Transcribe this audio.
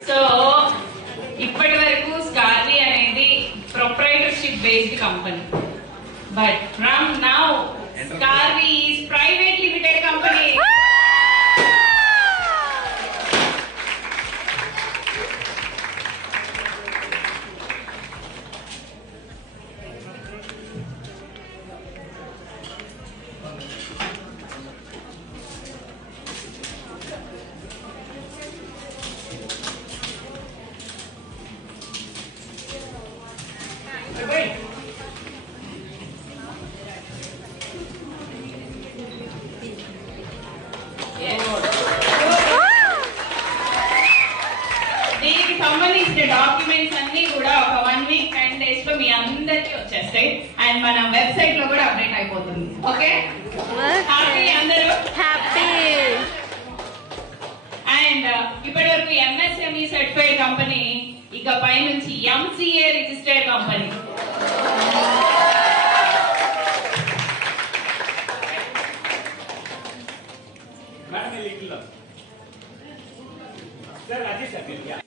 So ఇప్పటి వరకు Scarvy అనేది proprietorship based company, but from now Scarvy is private limited company. దీనికి సంబంధించిన డాక్యుమెంట్స్ అన్ని కూడా ఒక 1 వీక్ 10 days లో మీ అందరికీ వచ్చేస్తాయి అండ్ మన వెబ్సైట్ లో కూడా అప్డేట్ అయిపోతుంది. ఓకే, హ్యాపీ అందరూ? హ్యాపీ. అండ్ ఇప్పటి వరకు ఎంఎస్ఎంఈ సర్టిఫైడ్ కంపెనీ, ఇక పై నుంచి MCA registered company. Sir Rajesh sir